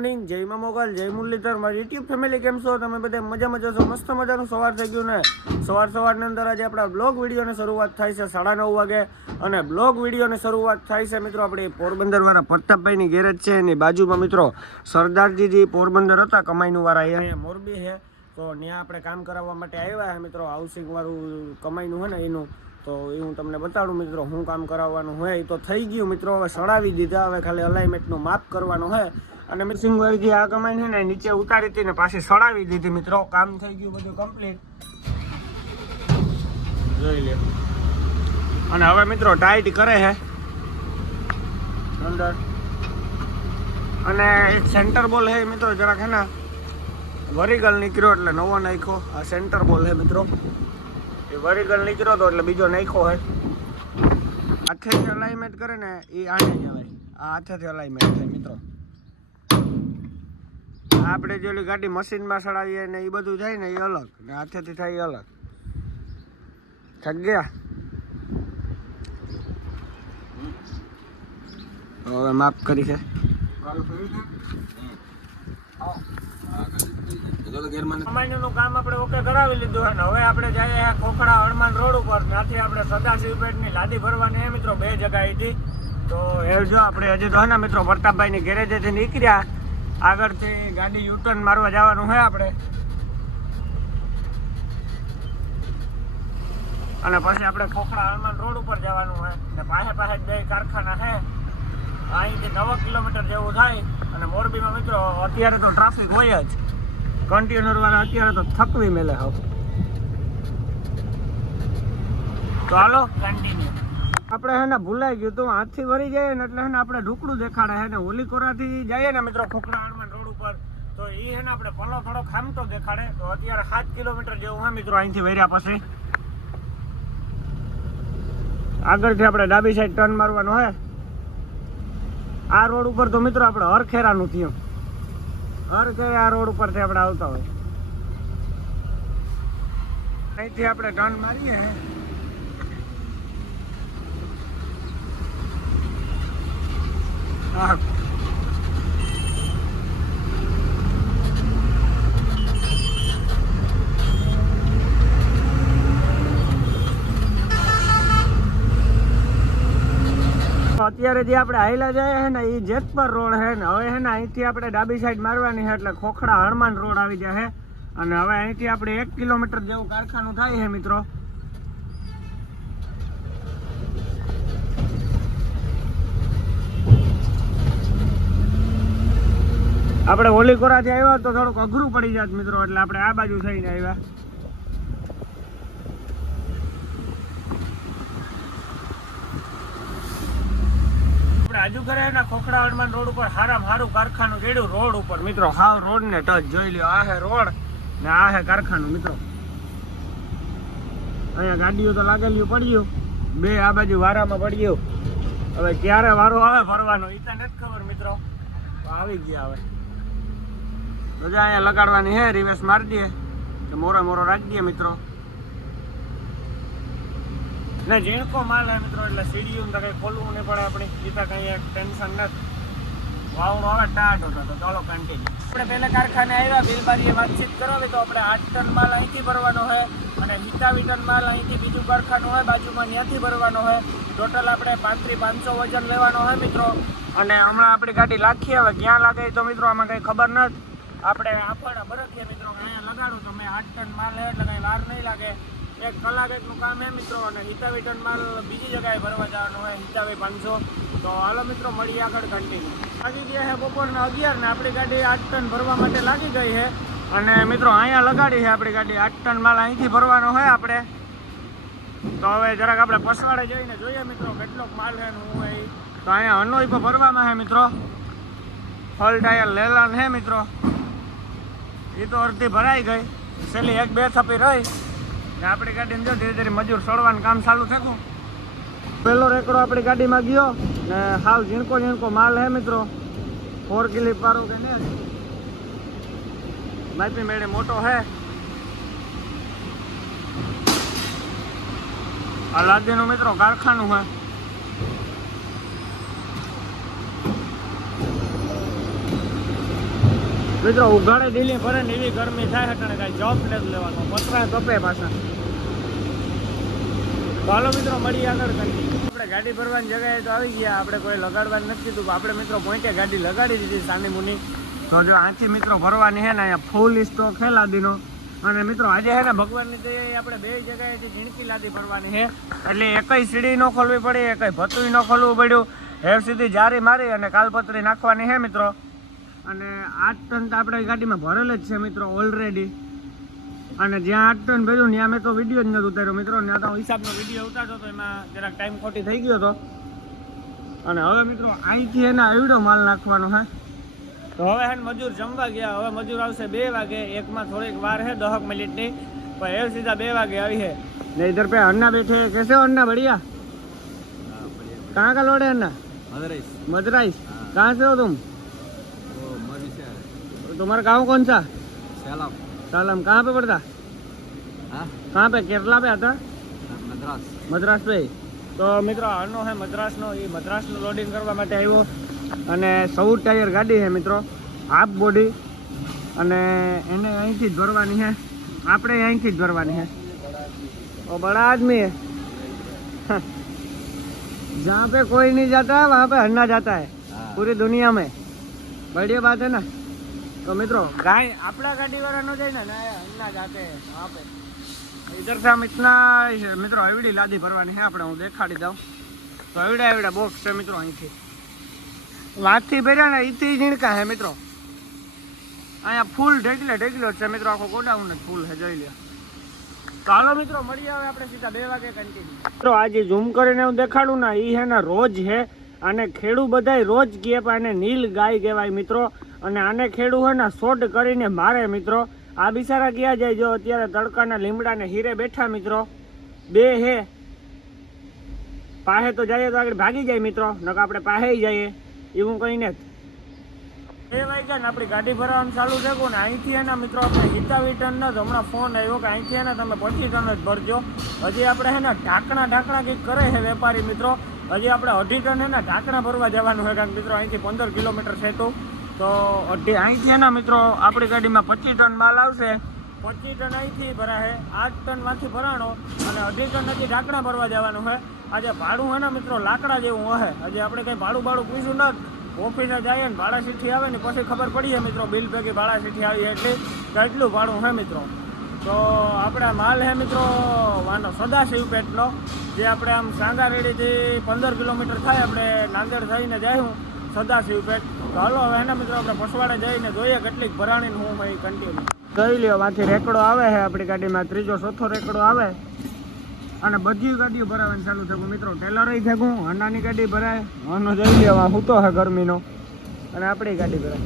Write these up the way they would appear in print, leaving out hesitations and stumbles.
Morning, જય મા મોગલ, જય મુરલીધર, મારી યુટ્યુબ ફેમિલી કેમ છો? તમે બધા મજામાં જશો? મસ્ત મજાનું સવાર થઈ ગયું ને સવારની અંદર આજે આપણા બ્લોગ વિડીયોની શરૂઆત થાય છે 9:30 વાગે અને બ્લોગ વિડીયોની શરૂઆત થાય છે મિત્રો આપણી પોરબંદરવાળા પ્રતાપભાઈની ગેરેજ છે એની બાજુમાં મિત્રો સરદારજીજી પોરબંદર હતા કમાઈનું વાળા અહીંયા મોરબી છે તો ત્યાં આપણે કામ કરાવવા માટે આવ્યા છે મિત્રો હાઉસિંગ વાળું કમાઈનું હોય ને એનું તો એ હું તમને બતાડું મિત્રો હું કામ કરાવવાનું હોય એ તો થઈ ગયું મિત્રો હવે સડાવી દીધા હવે ખાલી અલાઇનમેન્ટનું માપ કરવાનું હોય અને મિસિંગ વાળી આ કમાઈ છે ને નીચે ઉતારી હતી ને પાછી સડાવી દીધી મિત્રો કામ થઈ ગયું બધું કમ્પ્લીટ જોઈ લે અને હવે મિત્રો ટાઈટ કરે છે અંદર અને એક સેન્ટર બોલ છે મિત્રો જરાક છે ને વરીગલ નીકળ્યો એટલે નવો નાખ્યો આ સેન્ટર બોલ છે મિત્રો એ વરીગલ નીકળ્યો હતો એટલે બીજો નાખ્યો હોય હાથેથી અલાઇનમેન્ટ કરે ને એ આને જ આવે આ હાથેથી અલાઇનમેન્ટ થાય મિત્રો આપણે જેલી ગાડી મશીનમાં સડાવીએ ને એ બધું થાય ને એ અલગ ને હાથેથી થાય એ અલગ થક ગયા હવે માફ કરી છે કમાઈનું કામ આપણે ઓકે કરાવી લીધું અને હવે આપણે જઈએ ખોખડા હળમાન રોડ ઉપર ત્યાંથી આપણે સદાશિવપેટની લાદી ભરવાની હે મિત્રો બે જગ્યાએ હતી તો એ જો આપણે હજી તો હે ને મિત્રો પ્રતાપભાઈની ગેરેજેથી નીકળ્યા આગળથી ગાડી યુટર્ન મારવા જવાનું હોય આપણે અને પછી આપણે ખોખડા હળમાન રોડ ઉપર જવાનું હોય અને પાસે બે કારખાના છે અહીંથી 9 કિલોમીટર જેવું થાય અને મોરબીમાં મિત્રો અત્યારે તો ટ્રાફિક હોય જ કન્ટેનર વાળા અત્યારે તો થકવી મેલે હવે તો હાલો કન્ટિન્યુ આપણે હે ને ભૂલાઈ ગયું તો હાથથી વળી જાય ને એટલે હે ને આપણે ઢુકડું દેખાડે હે ને ઓલીકોરાથી જઈએ ને મિત્રો ખોખડા હળમાન રોડ ઉપર તો એ હે ને આપણે પલ્લો થોડો ખામતો દેખાડે તો અત્યારે 7 કિલોમીટર જેવું હે મિત્રો અહીંથી વર્યા પછી આગળથી આપણે ડાબી સાઈડ ટર્ન મારવાનું હોય આ રોડ ઉપર તો મિત્રો આપણે હરખેરાનું થયું હરખે આ રોડ ઉપરથી આપણે આવતા હોય અહીંથી આપણે ટર્ન મારીએ હા અત્યારે જે આપણે હાઈલા જાય છે ને એ જેતપર રોડ છે ને હવે છે ને અહીંથી આપણે ડાબી સાઈડ મારવાની છે એટલે ખોખડા હળમાન રોડ આવી જાય છે અને હવે અહીંથી આપણે 1 કિલોમીટર જેવું કારખાનું થાય છે મિત્રો આપણે ઓલીકોરાથી આવ્યા તો થોડુંક અઘરું પડી જાત મિત્રો એટલે આપણે આ બાજુ થઈને આવ્યા આજુ કરે ને ખોખડા હળમાન રોડ ઉપર સારું કારખાનું જેડું રોડ ઉપર મિત્રો હાવ રોડ ને ટચ જોઈ લ્યો આ હે રોડ ને આ હે કારખાનું મિત્રો અહીંયા ગાડીઓ તો લાગેલી પડ્યું બે આ બાજુ વારામાં પડ્યું હવે ક્યારે વારો આવે ફરવાનો એ તો નથી ખબર મિત્રો આવી ગયા હવે બધા અહીંયા લગાડવાની હે રિવેસ મારી દઈએ કે મોરો રાખી દઈએ મિત્રો ને ઝીણકો માલ હે મિત્રો એટલે સીડીયું તો કંઈ ખોલવું નહીં પડે આપણી જીતા કંઈ ટેન્શન નથી વાવણો આવે ટાટ હતો તો ચાલો કન્ટિન્યુ આપણે પહેલાં કારખાને આવ્યા બિલબારીએ વાતચીત કરાવી તો આપણે 8 ટન માલ અહીંથી ભરવાનો હોય અને 27 ટન માલ અહીંથી બીજું કારખાનું હોય બાજુમાં ત્યાંથી ભરવાનો હોય ટોટલ આપણે 3500 વજન લેવાનો હોય મિત્રો અને હમણાં આપણી ગાડી લાખી હવે ક્યાં લાગે તો મિત્રો આમાં કંઈ ખબર નથી આપણે આપણા બરફીએ મિત્રો અહીંયા લગાડું તો મેં 8 ટન માલ હે એટલે કંઈ વાર નહીં લાગે 1 કલાક એકનું કામ હે મિત્રો અને 27 ટન માલ બીજી જગ્યાએ ભરવા જવાનું હોય 500 તો હાલો મિત્રો મળીએ આગળ કન્ટિન્યુ લાગી ગયા છે બપોરના 11 ને આપણી ગાડી 8 ટન ભરવા માટે લાગી ગઈ છે અને મિત્રો અહીંયા લગાડી છે આપણી ગાડી 8 ટન માલ અહીંથી ભરવાનો હોય આપણે તો હવે જરાક આપણે પસવાડે જઈને જોઈએ મિત્રો કેટલોક માલ છે ને હું હોય તો અહીંયા હનોઈ પર ભરવામાં છે મિત્રો ફલ ટાયર લેલાન છે મિત્રો એ તો અડધી ભરાઈ ગઈ છેલ્લી 1-2 થપી રહી ને આપણી ગાડીને જો ધીરે ધીરે મજૂર છોડવાનું કામ ચાલુ થયું પહેલો રેકડો આપણી ગાડીમાં ગયો ને હાવ ઝીણકો માલ હે મિત્રો 4 કિલો પારો કે ને માપી મેળે મોટો હે આ લાદીનું મિત્રો કારખાનું હે મિત્રો ઉઘાડે દિલ્હી ભરે ને એવી ગરમી થાય એટલે કાંઈ જોબ નથી લેવાનો, પતરા તપે પાછા. ચાલો મિત્રો મળીએ આગળ કંઈ. આપણે ગાડી ભરવાની જગ્યાએ તો આવી ગયા, આપણે કોઈ લગાડવાનું નથી કીધું. આપણે મિત્રો પોઈન્ટે ગાડી લગાડી દીધી સાની મુની. તો જો આથી મિત્રો ભરવાની છે ને અહીંયા ફૂલ સ્ટોક છે લાદીનો. અને મિત્રો આજે છે ને ભગવાનની તૈયારી આપણે બે જગ્યાએથી ઝીણકી લાદી ભરવાની છે, એટલે એકઈ સીડી ન ખોલવી પડી, એકઈ ભતુઈ ન ખોલવું પડ્યું. હેર સીધી જારી મારી અને કાલપત્રી નાખવાની છે મિત્રો. અને 8 ટન તો આપણે ગાડીમાં ભરેલ જ છે મિત્રો ઓલરેડી. અને જ્યાં 8 ટન ભર્યું ત્યાં મેં તો વિડીયો જ નથી ઉતાર્યો મિત્રો, ત્યાં તો હિસાબનો વિડીયો ઉતારતો હતો, એમાં જરાક ટાઈમ ખોટી થઈ ગયો હતો. અને હવે મિત્રો અહીંથી એને આવડો માલ નાખવાનો છે. તો હવે હે મજૂર જમવા ગયા, હવે મજૂર આવશે 2 વાગે. એકમાં થોડીક વાર છે 10 મિનિટની, પણ એ સીધા 2 વાગે આવી है. ने इधर पे अन्ना बैठे हैं. कैसे हो अन्ना? बढ़िया. कहाँ का लोड है अन्ना? मदराइस. कहाँ से हो तुम? तुम्हारा गाँव कौन सा? सालम. सालम कहाँ पे पड़ता? कहाँ पे? केरला पे आता? मद्रास पे. તો મિત્રો આનો હે મદ્રાસનો, એ મદ્રાસનું લોડિંગ કરવા માટે આવ્યો. અને 14 ટાયર ગાડી છે મિત્રો, હાફ બોડી. અને એને અહીંથી જ ભરવાની છે, આપણે અહીંથી જ ભરવાની છે. ઓ બડા આદમી है, जहाँ पे कोई नहीं जाता वहाँ पे अन्ना जाता है पूरी दुनिया में. बढ़िया बात है ना. तो મિત્રો गाय આપણા ગાડી वाला न जाए ना, अन्ना जाते हैं वहाँ पे. इधर से हम इतना મિત્રો એવડી લાદી ભરવાની છે આપણે, હું દેખાડી દઉં. તો એવડા બોક્સ છે મિત્રો. અહીંથી વાતથી ભર્યા ને એથી ઝીણકા છે મિત્રો. અહીંયા ફૂલ ઢેકલો છે મિત્રો, આખો ગોડાઉન જ ફૂલ છે, જોઈ લ્યો. ચાલો મિત્રો મળીએ હવે આપણે સીધા 2 વાગે કન્ટિન્યુ. મિત્રો આજે ઝૂમ કરીને હું દેખાડું ને, એ હે ને રોજ છે. અને ખેડૂ બધાય રોજ કહે પણ આને નીલ ગાય કહેવાય મિત્રો. અને આને ખેડૂ હે ને શોટ કરીને મારે મિત્રો. આ બિચારા ક્યાં જાય? જો અત્યારે તડકાના લીમડાને હીરે બેઠા મિત્રો. 2 હે પાસે તો જઈએ તો આગળ ભાગી જાય મિત્રો, નકર આપણે પાસે જઈએ એવું કહીને જ. 2 વાગ્યા ને આપણી ગાડી ભરવાનું ચાલુ થયું ને અહીંથી એના મિત્રો આપણે 27 ટન જ હમણાં ફોન આવ્યો કે અહીંથી એને તમે 25 ટન જ ભરજો. હજી આપણે હે ને ઢાંકણા કંઈક કરે છે વેપારી મિત્રો. હજી આપણે 2.5 ટન એના ઢાંકણા ભરવા જવાનું હોય, કારણ મિત્રો અહીંથી 15 કિલોમીટર છે તો અહીંથી એના મિત્રો આપણી ગાડીમાં 25 ટન માલ આવશે. 25 ટન અહીંથી ભરાશે, 8 ટન માંથી ભરાણો અને 2.5 ટન હજી ઢાંકણા ભરવા જવાનું છે. આજે ભાડું હે ને મિત્રો લાકડા જેવું હશે. હજી આપણે કંઈ ભાડું પૂછ્યું નથી. ઓફિસે જઈએ ને ભાડા ચીઠ્ઠી આવે ને પછી ખબર પડીએ મિત્રો, બિલ ભેગી ભાડા ચીઠ્ઠી આવી એટલે કેટલું ભાડું હે મિત્રો. તો આપણે માલ હે મિત્રો વાનો સદાશિવ પેટનો, જે આપણે આમ સાંગારેડીથી 15 કિલોમીટર થાય, આપણે નાંદેડ થઈને જાય સદાશિવ પેટ. તો હાલો હવે એના મિત્રો આપણે પસવાડે જઈને જોઈએ કેટલીક ભરાણી હું ભાઈ કન્ટિન્યુ જોઈ લ્યો. માંથી રેકડો આવે છે આપણી ગાડીમાં, 3જો 4થો રેકડો આવે. અને બધી ગાડીઓ ભરાવાની ચાલુ થયું મિત્રો. ટેલર થયું, અન્નાની ગાડી ભરાય, આનો જોઈ લ્યો હું તો હે ગરમીનો. અને આપણી ગાડી ભરાય.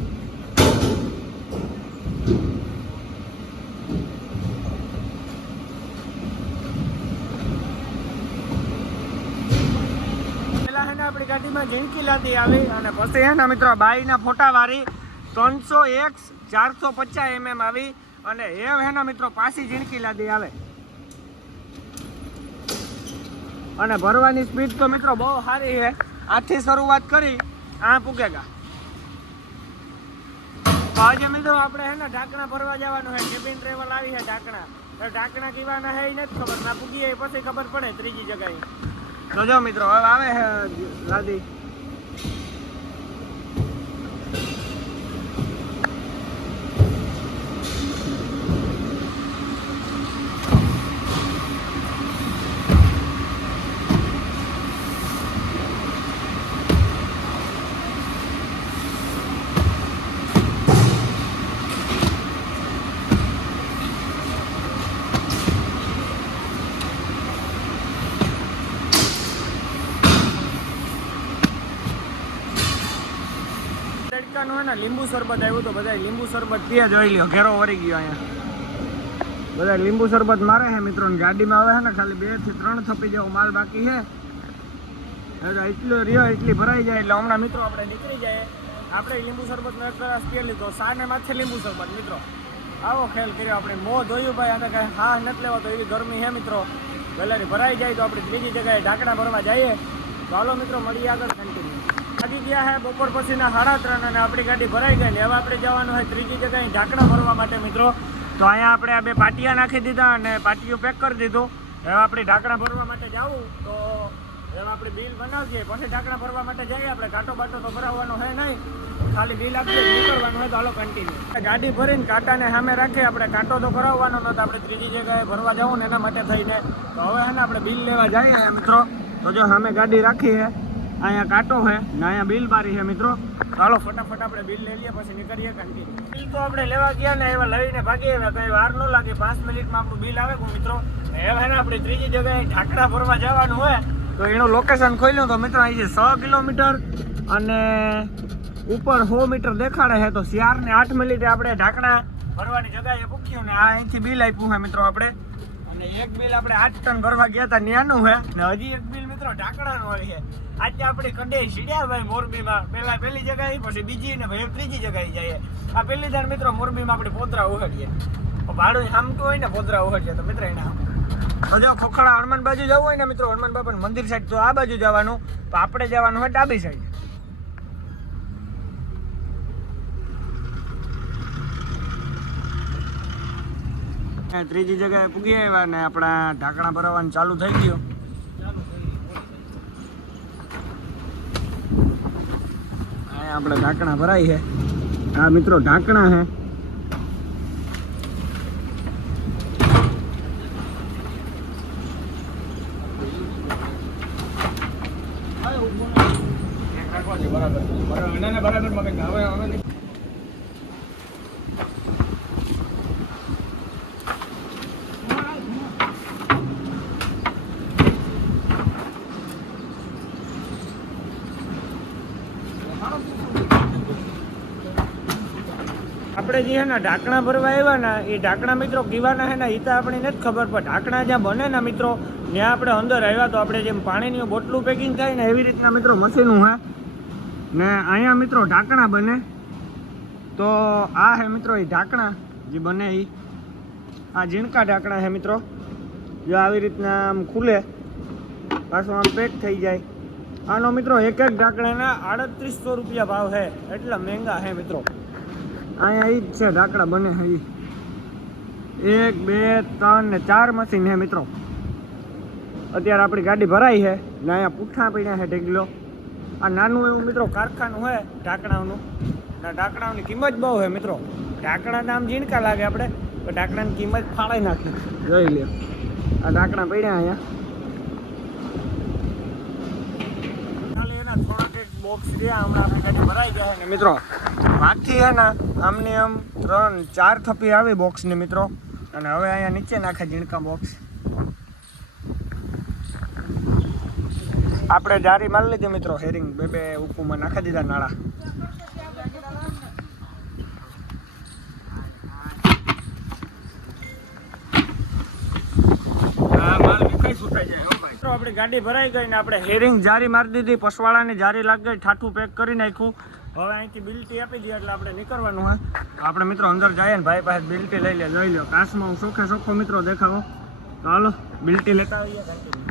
પેલા હે ને આપણી ગાડીમાં ઝીણકી લાદી આવી, અને પછી હે ને મિત્રો બાઈના ફોટા વાળી 300X 450 mm આવી. અને એ હે ને મિત્રો પાછી ઝીણકી લાદી આવે. અને ભરવાની સ્પીડ તો મિત્રો બહુ સારી છે. આથી શરૂઆત કરી આ પૂગેગા. તો આજે મિત્રો આપણે હે ને ઢાંકણા ભરવા જવાનું છે. કેબિન ટ્રેવલ આવી છે ઢાંકણા. તો ઢાંકણા કેવાના હે એ નથી ખબર, ના પૂગીએ પછી ખબર પડે ત્રીજી જગ્યાએ. તો જો મિત્રો હવે આવે છે લાદી. લીંબુ શરબત આવ્યું તો બધા લીંબુ શરબત પીએ, જોઈ લ્યો ઘેરો વળી ગયો. અહીંયા બધા લીંબુ શરબત મારે છે મિત્રો. ગાડીમાં આવે છે ને ખાલી 2 થી 3 થપી જેવો માલ બાકી છે. એટલો રહ્યો એટલી ભરાઈ જાય એટલે હમણાં મિત્રો આપણે નીકળી જાય. આપણે લીંબુ શરબતનો એક ગ્લાસ પી લીધો, સાને માથે લીંબુ શરબત મિત્રો. આવો ખેલ કર્યો આપણે. મોં ધોયું ભાઈ, અને કાંઈ હા નથી લેવો તો એવી ગરમી છે મિત્રો. ગેલેરી ભરાઈ જાય તો આપણે ત્રીજી જગ્યાએ ઢાંકણા ભરવા જઈએ. ચાલો મિત્રો મળીએ આગળ કન્ટિન્યુ. વાગી ગયા છે બપોર પછીના 3:30 અને આપણી ગાડી ભરાઈ ગઈ. હવે આપણે જવાનું હોય ત્રીજી જગ્યાએ ઢાંકણા ભરવા માટે મિત્રો. તો અહીંયા આપણે આ 2 પાટિયા નાખી દીધા અને પાટિયું પેક કરી દીધું. હવે આપણે ઢાંકણા ભરવા માટે જવું તો હવે આપણે બિલ બનાવીએ પછી ઢાંકણા ભરવા માટે જઈએ. આપણે કાંટો બાટો તો ભરાવવાનો છે નહીં, ખાલી બિલ આપીએ નીકળવાનું હોય તો હાલો કન્ટિન્યુ. ગાડી ભરીને કાંટાને સામે રાખીએ. આપણે કાંટો તો ભરાવવાનો નહોતો, આપણે ત્રીજી જગ્યાએ ભરવા જવું ને એના માટે થઈને. તો હવે છે ને આપણે બિલ લેવા જઈએ મિત્રો. તો જો સામે ગાડી રાખી છે, અહીંયા કાંટો છે ને અહીંયા બિલ બારી છે મિત્રો. ચાલો ફટાફટ આપણે બિલ લઈ લઈએ પછી નીકળીએ કન્ટિન્યુ. બિલ તો આપણે લેવા ગયા ને એવા લઈને ભાગી આવ્યા, કંઈ વાર ન લાગે, 5 મિનિટમાં આપણું બિલ આવે મિત્રો. હવે ને આપણે ત્રીજી જગ્યાએ ઢાંકણા ભરવા જવાનું હોય તો એનું લોકેશન ખોલ્યું તો મિત્રો અહીં છે 6 કિલોમીટર અને ઉપર 100 મીટર દેખાડે છે. તો 4 ને 8 મિનિટે આપણે ઢાંકણા ભરવાની જગ્યાએ પૂછ્યું ને આ અહીંથી બિલ આપ્યું છે મિત્રો આપણે. અને એક બિલ આપણે 8 ટન ભરવા ગયા હતા ત્યાંનું છે ને હજી એક બિલ મિત્રો ઢાંકણાનું હોય છે. આજે આપણે કડે સીડ્યા ભાઈ મોરબીમાં, પહેલી જગ્યાએ પછી બીજી ને ભાઈ ત્રીજી જગ્યાએ જઈએ. આ પહેલી વાર મિત્રો મોરબીમાં આપણે પોતરા ઉહાડીએ, ભાડું સામતું હોય ને પોતરા ઉહાડીએ. તો મિત્રો એને હજુ ખોખડા હનુમાન બાજુ જવું હોય ને મિત્રો, હનુમાન બાપાનું મંદિર સાઈડ તો આ બાજુ જવાનું, તો આપણે જવાનું હોય ડાબી સાઈડ. ત્રીજી જગ્યાએ પૂગી આવ્યા ને આપણા ઢાંકણા ભરવાનું ચાલુ થઈ ગયું. આપણે ઢાંકણા ભરાઈ છે. આ મિત્રો ઢાંકણા છે. આપણે જે છે ને ઢાંકણા ભરવા આવ્યા ને એ ઢાંકણા મિત્રો કીવાના છે ને એ તો આપણે નથી ખબર, પણ ઢાંકણા જ્યાં બને ને મિત્રો ત્યાં આપણે અંદર આવ્યા. તો આપણે જેમ પાણીની બોટલું પેકિંગ થાય ને એવી રીતના મિત્રો મશીનું હે ને અહીંયા મિત્રો ઢાંકણા બને. તો આ હે મિત્રો એ ઢાંકણા જે બને એ આ ઝીણકા ઢાંકણા છે મિત્રો. જો આવી રીતના આમ ખુલે પાછું આમ પેક થઈ જાય. આનો મિત્રો એક ઢાંકણાના 3800 રૂપિયા ભાવ છે, એટલા મહેંગા છે મિત્રો. અહીંયા એ જ છે ઢાંકણા બને છે. 1 2 3 ને 4 મશીન છે મિત્રો. અત્યારે આપણી ગાડી ભરાઈ છે ને અહીંયા પૂઠા પડ્યા છે ઢેગલો. આ નાનું એવું મિત્રો કારખાનું હોય ઢાંકણાનું. ઢાંકણાની કિંમત બહુ છે મિત્રો. ઢાંકણા આમ ઝીણકા લાગે આપણે, પણ ઢાંકણાની કિંમત ફાળાઈ નાખી. જોઈ લ્યો આ ઢાંકણા પડ્યા અહીંયા. ખાલી એના થોડાક એક બોક્સ રહ્યા, હમણાં આપણી ગાડી ભરાઈ ગયા છે ને મિત્રો. બાકી છે ને આમને આમ 3 4 થપ્પી આવી બોક્સની મિત્રો. અને હવે અહીંયા નીચે નાખે ઝીણકા બોક્સ. આપણે જારી મારી લીધી મિત્રો, હેરિંગ 2 ઉકુમાં નાખી દીધા નાળા. આપણી ગાડી ભરાઈ ગઈ ને આપણે હેરિંગ જારી મારી દીધી, પસવાળાની જારી લાગી ગઈ, ઠાઠું પેક કરી નાખ્યું. હવે અહીંથી બિલટી આપી દઈએ એટલે આપણે નીકળવાનું હોય. આપણે મિત્રો અંદર જઈએ ને ભાઈ પાસે બિલટી લઈ લો. કાચમાં હું ચોખ્ખો મિત્રો દેખાવો. તો હાલો બિલટી લેતા આવીએ.